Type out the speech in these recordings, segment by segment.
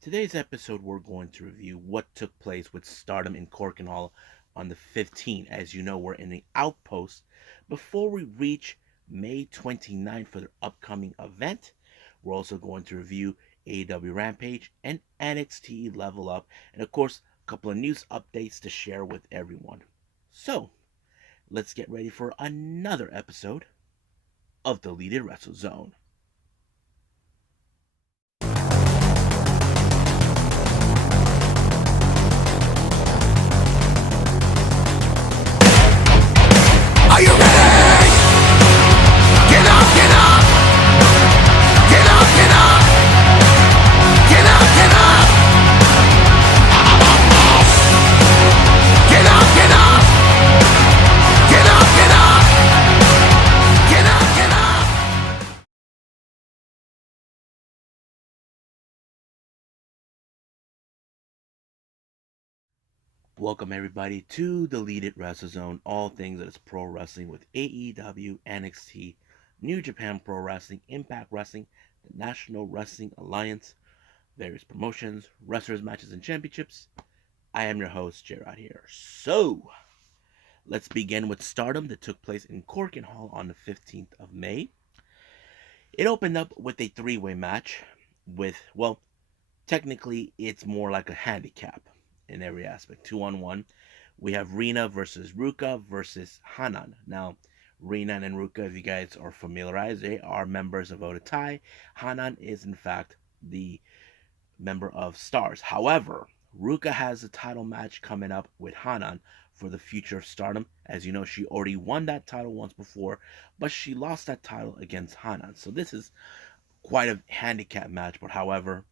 Today's episode, we're going to review what took place with Stardom in Korakuen Hall on the 15th. As you know, we're in the outpost before we reach May 29th for their upcoming event. We're also going to review AEW Rampage and NXT Level Up, and of course, a couple of news updates to share with everyone. So, let's get ready for another episode of Deleted Wrestle Zone. Are you ready? Get up, get up! Get up, get up! Get up, get up! Get up, get up! Get up, get up! Get up, get up! Welcome everybody to Deleted Wrestle Zone, all things that is pro wrestling with AEW, NXT, New Japan Pro Wrestling, Impact Wrestling, the National Wrestling Alliance, various promotions, wrestlers, matches, and championships. I am your host, Gerard here. So, let's begin with Stardom that took place in Korakuen Hall on the 15th of May. It opened up with a three-way match with, well, technically it's more like a handicap in every aspect. 2-on-1. We have Rina versus Ruka versus Hanan. Now, Rina and Ruka, if you guys are familiarized, they are members of Odatai. Hanan is, in fact, the member of Stars. However, Ruka has a title match coming up with Hanan for the future of Stardom. As you know, she already won that title once before, but she lost that title against Hanan. So this is quite a handicap match. But however,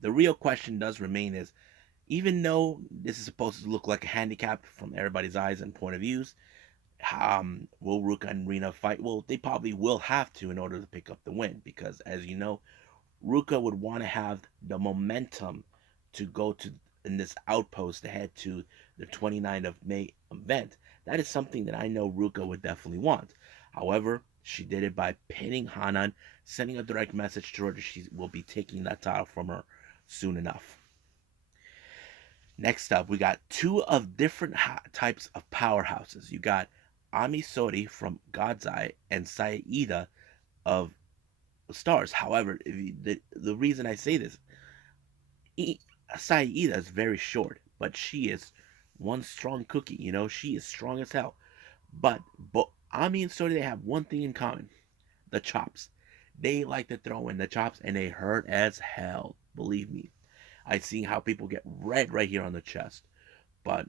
the real question does remain is, even though this is supposed to look like a handicap from everybody's eyes and point of views, will Ruka and Rina fight? Well, they probably will have to in order to pick up the win because, as you know, Ruka would want to have the momentum to go to in this outpost to head to the 29th of May event. That is something that I know Ruka would definitely want. However, she did it by pinning Hanan, sending a direct message to her that she will be taking that title from her soon enough. Next up, we got two of different types of powerhouses. You got Ami Sori from God's Eye and Saida of Stars. However, the reason I say this, Saida is very short, but she is one strong cookie. You know, she is strong as hell. But Ami and Sori, they have one thing in common: the chops. They like to throw in the chops, and they hurt as hell. Believe me. I see how people get red right here on the chest. But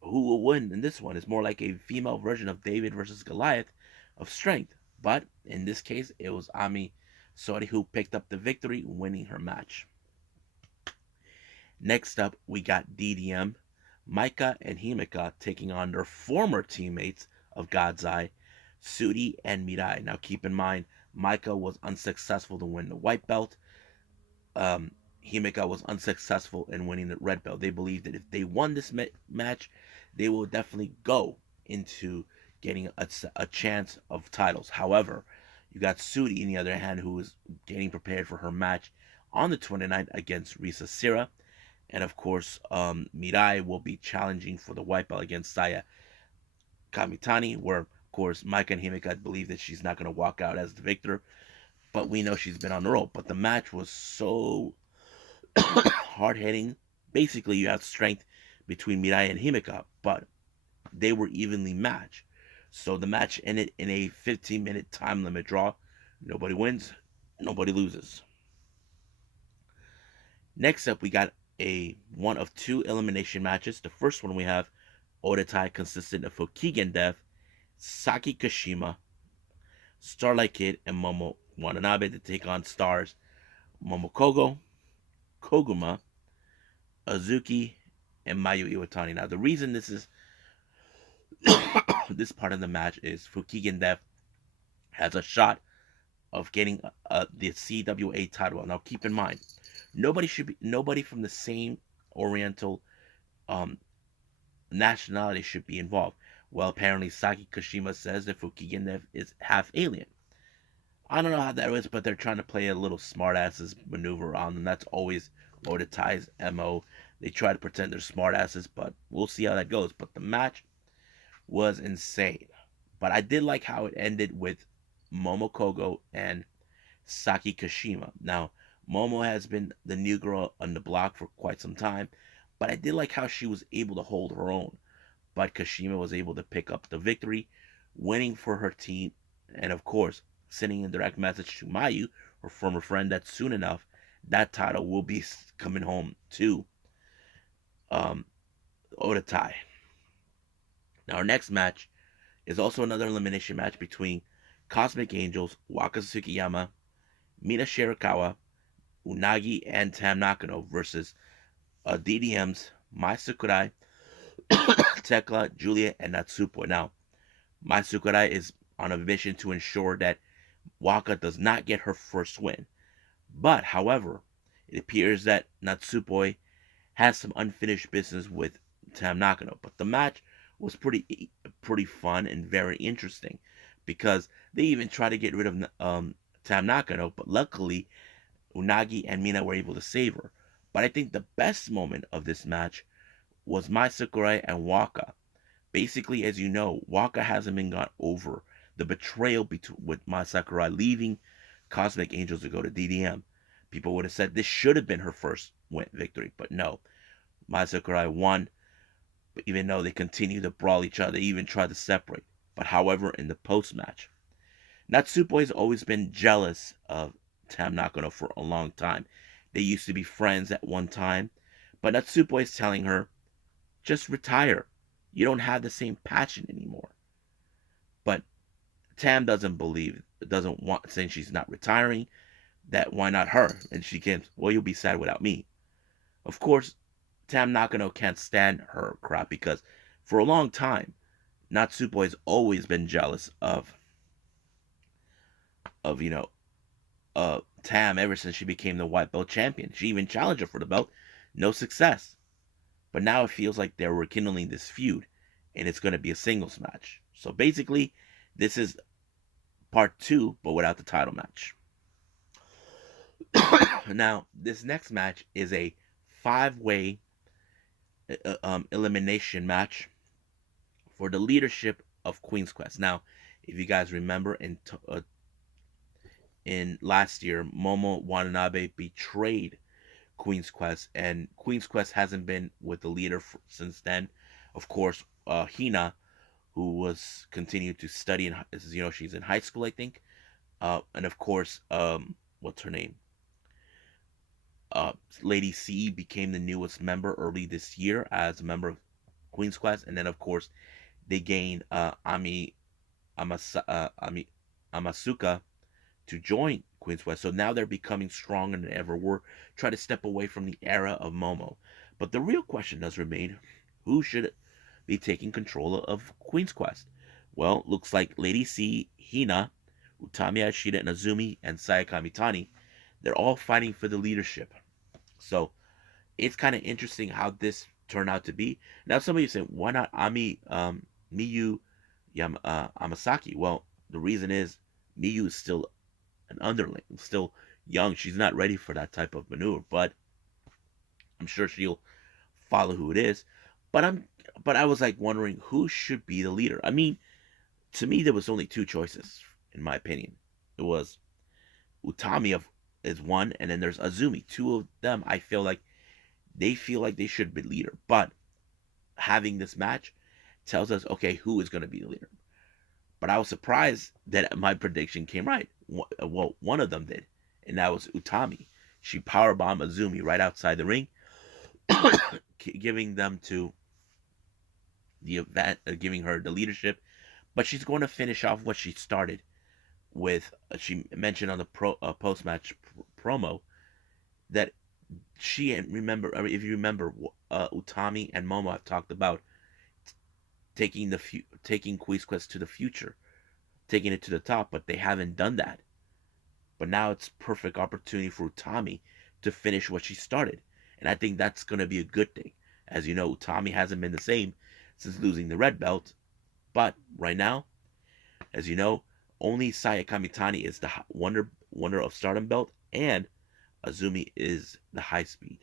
who will win in this one? It's more like a female version of David versus Goliath of strength. But in this case, it was Ami Sori who picked up the victory, winning her match. Next up, we got DDM, Maika and Himeka taking on their former teammates of God's Eye, Sudi and Mirai. Now keep in mind, Maika was unsuccessful to win the white belt. Um, Himeka was unsuccessful in winning the red belt. They believe that if they won this match, they will definitely go into getting a chance of titles. However, you got Sudi, on the other hand, who is getting prepared for her match on the 29th against Risa Sira. And of course, Mirai will be challenging for the white belt against Saya Kamitani, where, of course, Mike and Himeka believe that she's not going to walk out as the victor. But we know she's been on the rope. But the match was so hard hitting. Basically, you have strength between Mirai and Himeka, but they were evenly matched. So the match ended in a 15-minute time limit draw. Nobody wins, nobody loses. Next up, we got a one of two elimination matches. The first one we have Odatai consistent of Fukigen Dev, Saki Kashima, Starlight Kid, and Momo Watanabe to take on stars Momokogo, Koguma, Azuki, and Mayu Iwatani. Now, the reason this is this part of the match is Fukigen Dev has a shot of getting the CWA title. Now, keep in mind, nobody from the same Oriental um, nationality should be involved. Well, apparently Saki Kashima says that Fukigen Dev is half alien. I don't know how that is, but they're trying to play a little smartasses maneuver on them. That's always Oda Tai's MO. They try to pretend they're smartasses, but we'll see how that goes. But the match was insane. But I did like how it ended with Momo Kogo and Saki Kashima. Now, Momo has been the new girl on the block for quite some time, but I did like how she was able to hold her own. But Kashima was able to pick up the victory, winning for her team, and of course, sending a direct message to Mayu, her former friend, that soon enough, that title will be coming home to um, Oda Tai. Now, our next match is also another elimination match between Cosmic Angels, Waka Tsukiyama, Mina Shirakawa, Unagi, and Tam Nakano versus DDM's Mai Sakurai, Tekla, Julia, and Natsupoi. Now, Mai Sakurai is on a mission to ensure that Waka does not get her first win. But, however, it appears that Natsupoi has some unfinished business with Tam Nakano. But the match was pretty fun and very interesting because they even tried to get rid of Tam Nakano, but luckily Unagi and Mina were able to save her. But I think the best moment of this match was Mai Sakurai and Waka. Basically, as you know, Waka hasn't been got over the betrayal with Mai Sakurai leaving Cosmic Angels to go to DDM. People would have said this should have been her first victory, but no. Mai Sakurai won, but even though they continued to brawl each other, they even tried to separate. But however, in the post match, Natsupoi has always been jealous of Tam Nakano for a long time. They used to be friends at one time, but Natsupoi is telling her, just retire. You don't have the same passion anymore. But Tam doesn't want, saying she's not retiring, that why not her? And she gives, well, you'll be sad without me. Of course, Tam Nakano can't stand her crap because for a long time, Natsupoi has always been jealous of Tam ever since she became the white belt champion. She even challenged her for the belt, no success. But now it feels like they're rekindling this feud, and it's going to be a singles match. So basically, this is part two, but without the title match. Now, this next match is a five-way elimination match for the leadership of Queen's Quest. Now, if you guys remember, in last year, Momo Watanabe betrayed Queen's Quest, and Queen's Quest hasn't been with the leader since then. Of course, Hina, who was continued to study, she's in high school, I think. And of course, what's her name? Lady C became the newest member early this year as a member of Queen's Quest, and then of course they gained Amasuka to join Queen's Quest. So now they're becoming stronger than ever. We're trying to step away from the era of Momo. But the real question does remain, who should be taking control of Queen's Quest? Well, looks like Lady C, Hina, Utami Ashida, and Azumi, and Sayaka Mitani, they're all fighting for the leadership. So it's kind of interesting how this turned out to be. Now, some of you say, why not Miyu Amasaki? Well, the reason is Miyu is still an underling, still young. She's not ready for that type of maneuver, but I'm sure she'll follow who it is. But I was like wondering who should be the leader. I mean, to me there was only two choices in my opinion. It was Utami is one, and then there's Azumi. Two of them I feel like they should be leader. But having this match tells us okay who is going to be the leader. But I was surprised that my prediction came right. Well, one of them did, and that was Utami. She powerbombed Azumi right outside the ring, giving them to the event, giving her the leadership. But she's going to finish off what she started with. She mentioned on the post match promo that if you remember, Utami and Momo have talked about taking Queen's Quest to the future, taking it to the top, but they haven't done that. But now it's perfect opportunity for Utami to finish what she started, and I think that's going to be a good thing. As you know, Utami hasn't been the same since losing the red belt, but right now, as you know, Only Saya Kamitani is the Wonder of Stardom belt, and Azumi is the high speed.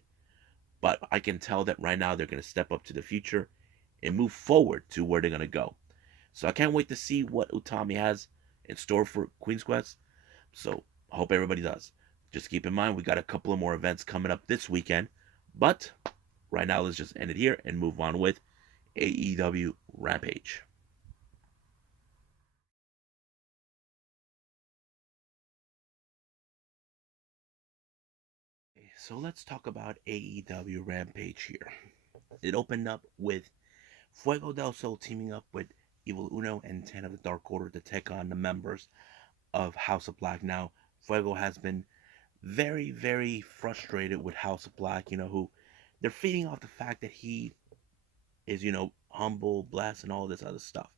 But I can tell that right now they're going to step up to the future and move forward to where they're going to go. So I can't wait to see what Utami has in store for Queen's Quest. So I hope everybody does. Just keep in mind we got a couple of more events coming up this weekend. But right now, let's just end it here and move on with AEW Rampage. So let's talk about AEW Rampage here. It opened up with Fuego del Sol teaming up with Evil Uno and 10 of the Dark Order to take on the members of House of Black. Now, Fuego has been very, very frustrated with House of Black, who they're feeding off the fact that he is, humble, blessed, and all this other stuff.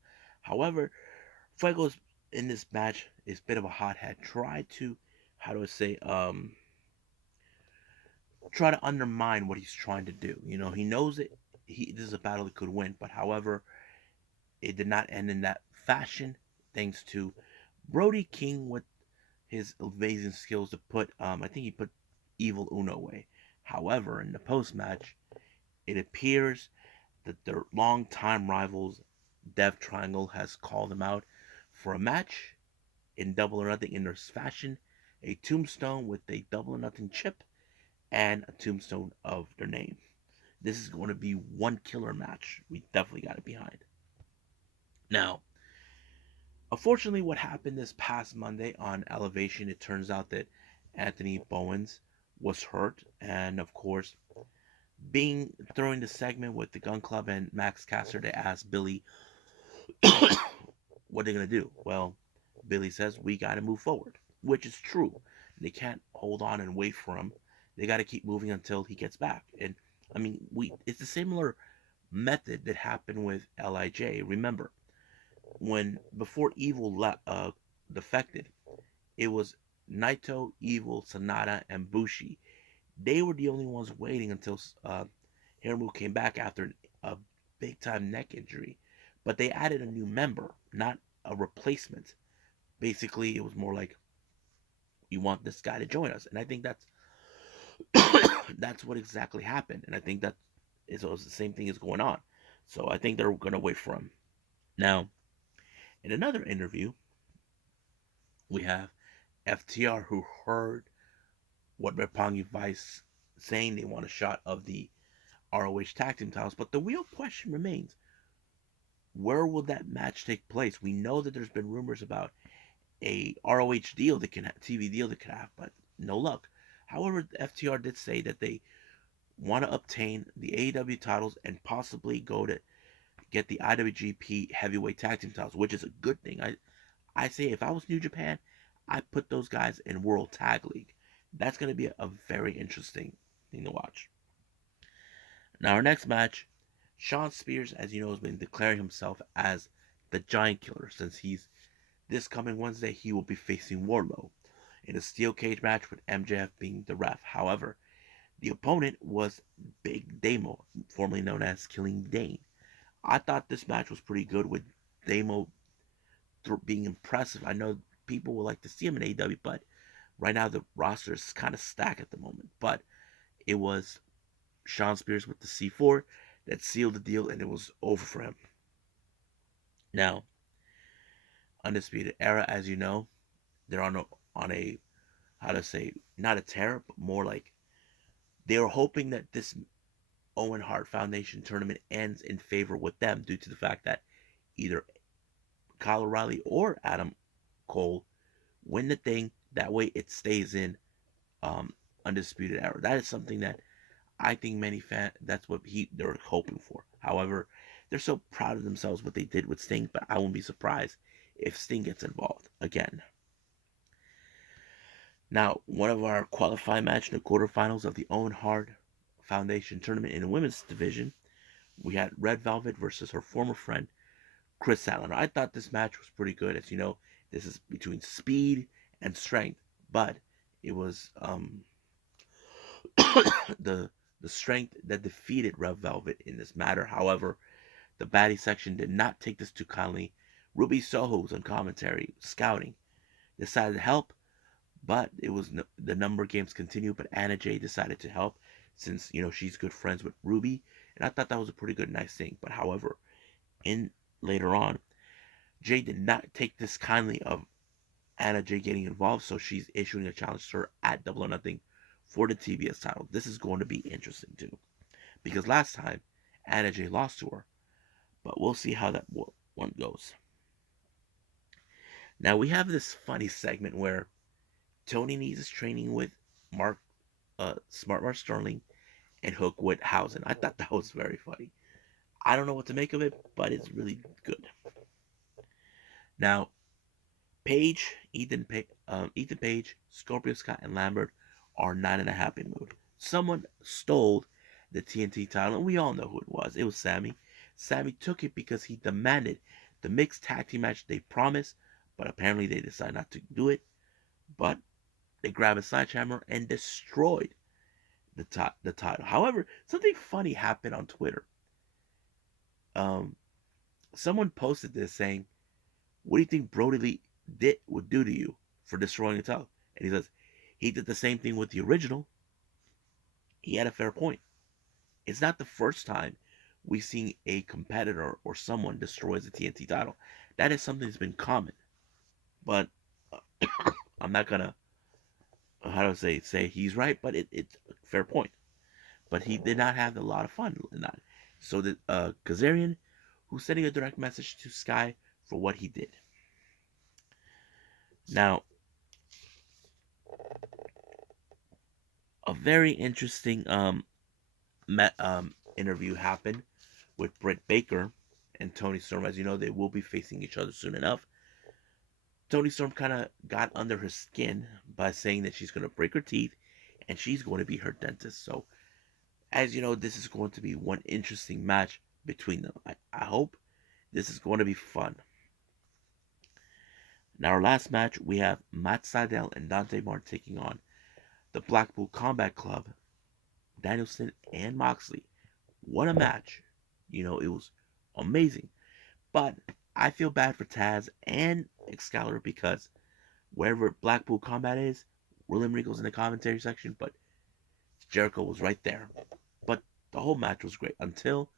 However, Fuego's in this match is a bit of a hothead. How do I say, try to undermine what he's trying to do. He knows it. This is a battle he could win, but however, it did not end in that fashion. Thanks to Brody King with his amazing skills to put, I think he put Evil Uno away. However, in the post match, it appears that their longtime rivals, Death Triangle, has called them out for a match in Double or Nothing in their fashion, a tombstone with a Double or Nothing chip and a tombstone of their name. This is going to be one killer match. We definitely got it behind. Now, unfortunately, what happened this past Monday on Elevation, it turns out that Anthony Bowens was hurt, and of course, being throwing the segment with the Gun Club and Max Caster, they asked Billy what they're gonna do. Well, Billy says we got to move forward, which is true. They can't hold on and wait for him. They got to keep moving until he gets back. And I mean, we it's a similar method that happened with Lij. Remember when before defected, it was Naito, Evil, Sonata, and Bushi. They were the only ones waiting until Hiromu came back after a big time neck injury. But they added a new member, not a replacement. Basically, it was more like you want this guy to join us, and I think that's that's what exactly happened, and I think that is the same thing is going on. So I think they're gonna wait for him. Now, in another interview, we have FTR who heard what Roppongi Vice saying they want a shot of the ROH tag team titles, but the real question remains: where will that match take place? We know that there's been rumors about a ROH deal that can have, TV deal that could have, but no luck. However, FTR did say that they want to obtain the AEW titles and possibly go to get the IWGP Heavyweight Tag Team titles, which is a good thing. I say if I was New Japan, I put those guys in World Tag League. That's going to be a very interesting thing to watch. Now our next match, Shawn Spears, as you know, has been declaring himself as the Giant Killer since he's this coming Wednesday he will be facing Wardlow in a steel cage match with MJF being the ref. However, the opponent was Big Damo, formerly known as Killing Dane. I thought this match was pretty good with Damo being impressive. I know people would like to see him in AEW, but right now the roster is kind of stacked at the moment. But it was Shawn Spears with the C4 that sealed the deal, and it was over for him. Now, Undisputed Era, as you know, they're on a how to say not a tear, but more like they were hoping that this Owen Hart Foundation tournament ends in favor with them due to the fact that either Kyle O'Reilly or Adam Cole win the thing. That way it stays in um, Undisputed Era. That is something that I think many fans, that's what they're hoping for. However, they're so proud of themselves what they did with Sting, but I won't be surprised if Sting gets involved again. Now, one of our qualifying match in the quarterfinals of the Owen Hart Foundation tournament in the women's division, we had Red Velvet versus her former friend Chris Sadler. I thought this match was pretty good. As you know, this is between speed and strength, but it was the the strength that defeated Red Velvet in this matter. However, the baddie section did not take this too kindly Ruby Soho was on commentary, scouting, decided to help, but it was the number of games continued. But Anna Jay decided to help since she's good friends with Ruby, and I thought that was a pretty good, nice thing. But however, in later on, Jay did not take this kindly of Anna Jay getting involved, so she's issuing a challenge to her at Double or Nothing for the TBS title. This is going to be interesting too, because last time Anna Jay lost to her, but we'll see how that one goes. Now we have this funny segment where Tony Nese is training with Mark, Smart Mark Sterling, and Hook Woodhausen. I thought that was very funny. I don't know what to make of it, but it's really good. Now, Ethan Page, Scorpio Scott, and Lambert are not in a happy mood. Someone stole the TNT title, and we all know who it was. It was Sammy. Sammy took it because he demanded the mixed tag team match they promised, but apparently they decided not to do it. But they grabbed a sledgehammer and destroyed the title. However, something funny happened on Twitter. Um, Someone posted this saying, "What do you think Brody Lee would do to you for destroying the title?" And he says, "He did the same thing with the original." He had a fair point. It's not the first time we've seen a competitor or someone destroys the TNT title. That is something that's been common. But I'm not gonna, how do I say he's right, but it's a fair point. But he did not have a lot of fun in that. So the Kazarian, who's sending a direct message to Sky for what he did. Now, a very interesting interview happened with Britt Baker and Tony Storm. As you know, they will be facing each other soon enough. Tony Storm kind of got under her skin by saying that she's going to break her teeth and she's going to be her dentist. So, as you know, this is going to be one interesting match between them. I hope this is going to be fun. Now, our last match, we have Matt Sydal and Dante Martin taking on the Blackpool Combat Club, Danielson and Moxley. What a match! It was amazing. But I feel bad for Taz and Excalibur because wherever Blackpool Combat is, William Regal's in the commentary section, but Jericho was right there. But the whole match was great until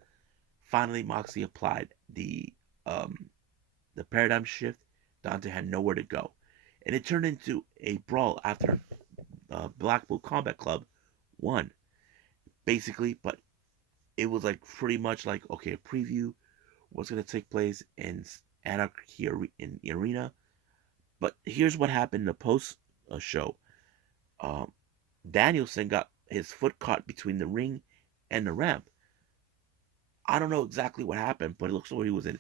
finally Moxley applied um, the paradigm shift. Dante had nowhere to go, and it turned into a brawl after Blackpool Combat Club won basically. But it was like pretty much like, okay, a preview what's going to take place in Anarchy in the arena. But here's what happened in the post show. Um, Danielson got his foot caught between the ring and the ramp. I don't know exactly what happened, but it looks like he was in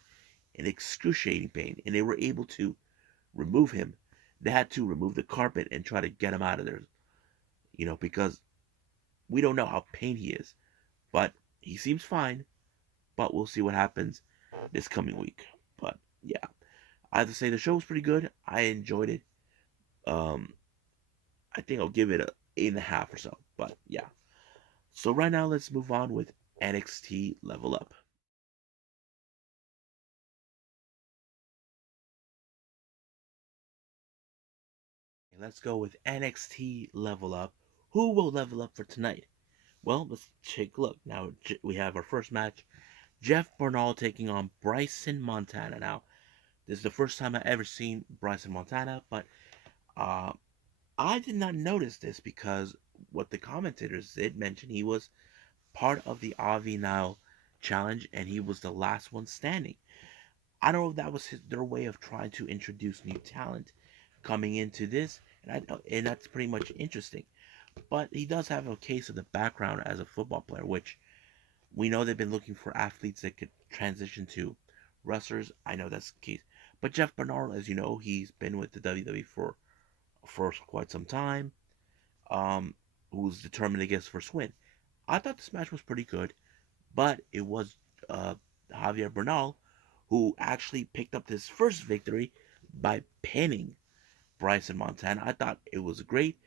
excruciating pain, and they were able to remove him. They had to remove the carpet and try to get him out of there, because we don't know how pain he is. But he seems fine, but we'll see what happens this coming week. But yeah, I have to say the show was pretty good. I enjoyed it. Um, I think I'll give it a 8.5 or so. But yeah. So right now let's move on with NXT Level Up. Let's go with NXT Level Up. Who will level up for tonight? Well, let's take a look. Now we have our first match. Jeff Bernal taking on Bryson Montana. Now, this is the first time I've ever seen Bryson Montana, but uh, I did not notice this because what the commentators did mention, he was part of the Avi Nile challenge and he was the last one standing. I don't know if that was their way of trying to introduce new talent coming into this, and that's pretty much interesting. But he does have a case of the background as a football player, which we know they've been looking for athletes that could transition to wrestlers. I know that's the case. But Jeff Bernard, as you know, he's been with the WWE for quite some time. Um, who's determined to get his first win. I thought this match was pretty good, but it was uh, Javier Bernal who actually picked up his first victory by pinning Bryson Montana. I thought it was great.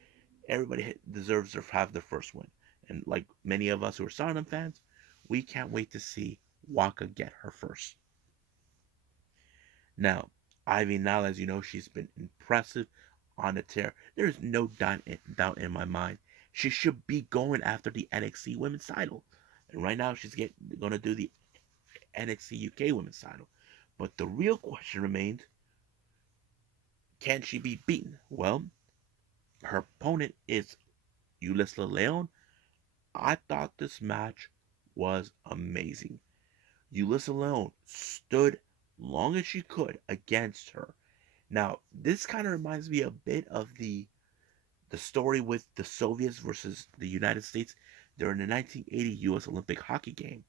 Everybody deserves to have their first win. And like many of us who are Stardom fans, we can't wait to see Waka get her first. Now, Ivy now, as you know, she's been impressive on the tear. There's no doubt in my mind. She should be going after the NXT Women's title. And right now, she's going to do the NXT UK Women's title. But the real question remains, can she be beaten? Well, her opponent is Ulyssa Leon. I thought this match was amazing. Ulyssa Leon stood long as she could against her. Now, this kind of reminds me a bit of the story with the Soviets versus the United States during the 1980 U.S. Olympic hockey game,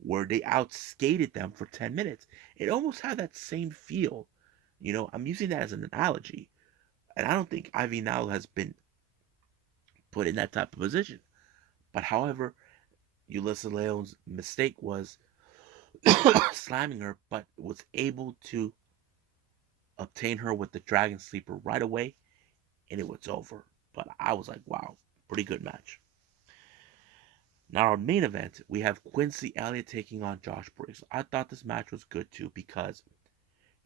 where they outskated them for 10 minutes. It almost had that same feel. I'm using that as an analogy, and I don't think Ivy now has been put in that type of position. But however, Ulyssa Leon's mistake was slamming her, but was able to obtain her with the Dragon Sleeper right away, and it was over. But I was like, wow, pretty good match. Now, our main event, we have Quincy Elliott taking on Josh Briggs. I thought this match was good too because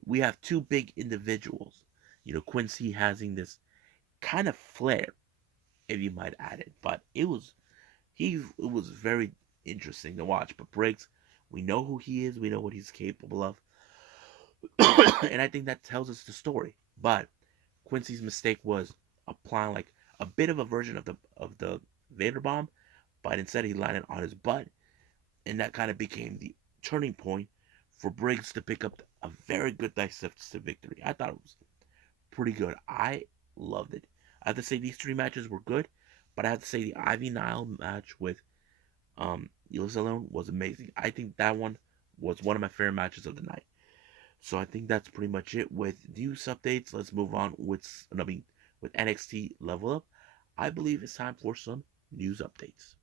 we have two big individuals. Quincy having this kind of flair, if you might add it, but it was very interesting to watch. But Briggs, we know who he is, we know what he's capable of, and I think that tells us the story. But Quincy's mistake was applying like a bit of a version of the Vader bomb, but instead he landed on his butt, and that kind of became the turning point for Briggs to pick up a very good decisive victory. I thought it was pretty good. I loved it. I have to say these three matches were good, but I have to say the Ivy Nile match with Ulyssa Alone was amazing. I think that one was one of my favorite matches of the night. So I think that's pretty much it with news updates. Let's move on with NXT Level Up. I believe it's time for some news updates.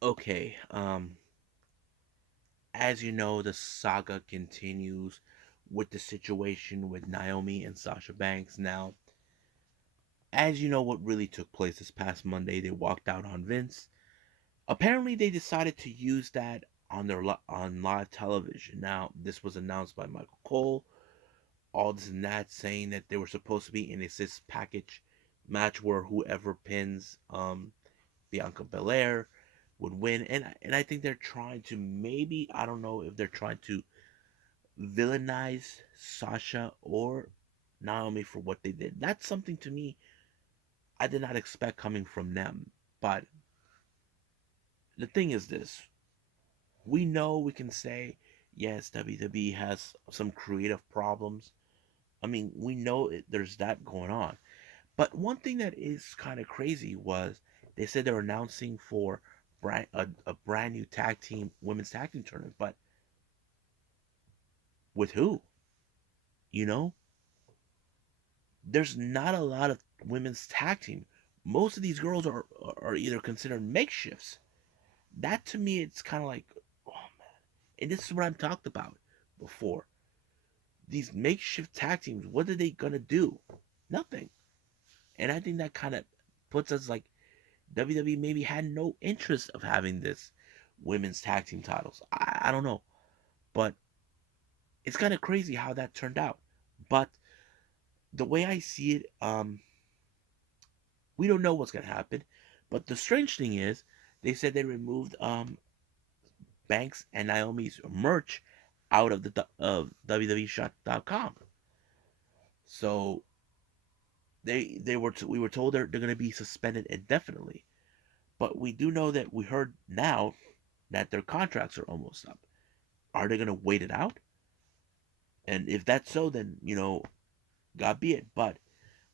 Okay, as you know, the saga continues with the situation with Naomi and Sasha Banks. Now, as you know, what really took place this past Monday, they walked out on Vince. Apparently, they decided to use that on live television. Now, this was announced by Michael Cole. All this and that, saying that they were supposed to be in a assist package match where whoever pins Bianca Belair would win. And I think they're trying to, maybe, I don't know if they're trying to villainize Sasha or Naomi for what they did. That's something to me I did not expect coming from them. But the thing is this, we know we can say, yes, WWE has some creative problems. I mean, we know there's that going on. But one thing that is kind of crazy was they said they're announcing for a brand new women's tag team tournament. But with who? You know, there's not a lot of women's tag team. Most of these girls are either considered makeshifts. That to me, it's kind of like, oh man. And this is what I've talked about before. These makeshift tag teams, what are they gonna do? Nothing. And I think that kind of puts us like WWE maybe had no interest of having this women's tag team titles. I don't know, but it's kind of crazy how that turned out. But the way I see it, we don't know what's gonna happen. But the strange thing is, they said they removed Banks and Naomi's merch out of the WWEshop.com. So we were told they're going to be suspended indefinitely. But we do know that we heard now that their contracts are almost up. Are they going to wait it out? And if that's so, then God be it. But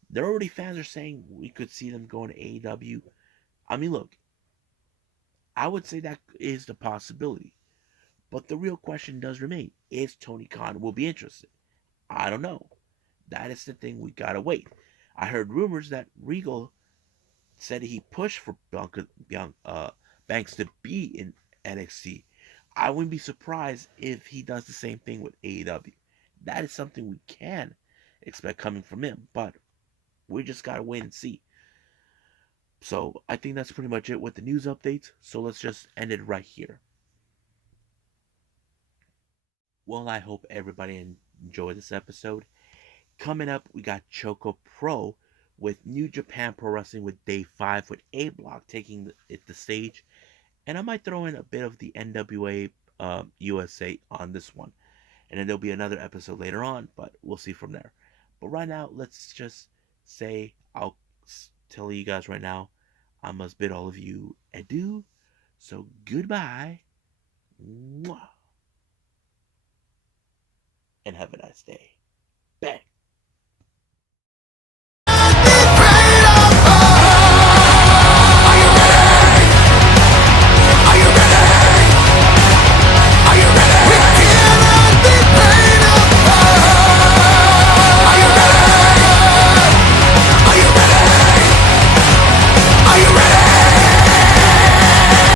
there already fans are saying we could see them going to AEW. I mean, look, I would say that is the possibility. But the real question does remain: is Tony Khan will be interested? I don't know. That is the thing we gotta wait. I heard rumors that Regal said he pushed for Banks to be in NXT. I wouldn't be surprised if he does the same thing with AEW. That is something we can expect coming from him, but we just gotta wait and see. So I think that's pretty much it with the news updates. So let's just end it right here. Well, I hope everybody enjoyed this episode. Coming up, we got Choco Pro with New Japan Pro Wrestling with Day 5 with A Block taking the stage. And I might throw in a bit of the NWA USA on this one. And then there'll be another episode later on, but we'll see from there. But right now, let's just say I'll tell you guys right now, I must bid all of you adieu. So goodbye. Mwah, and have a nice day.